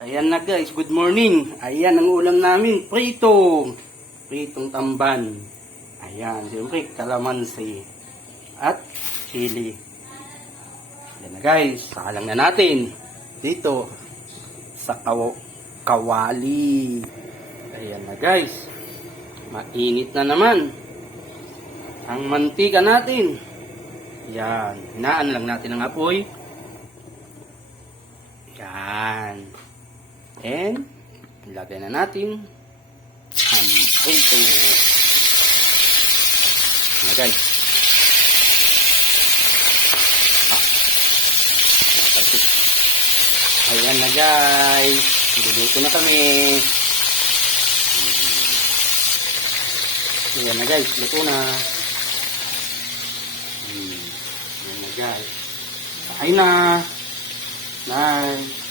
Ayan na guys, good morning. Ayan ang ulam namin, pritong tamban. Ayan, siyempre kalamansi at chili. Ayan na guys, sakalang na natin dito sa kawali. Ayan na guys, mainit na naman ang mantika natin. Ayan, hinaan lang natin ang apoy. Ayan. And, ilagay na natin ang prito. Ayan guys. Ayan na guys. Luluto na kami. Ayan na guys. Luto na. Ayan na guys. Kain na. Nice.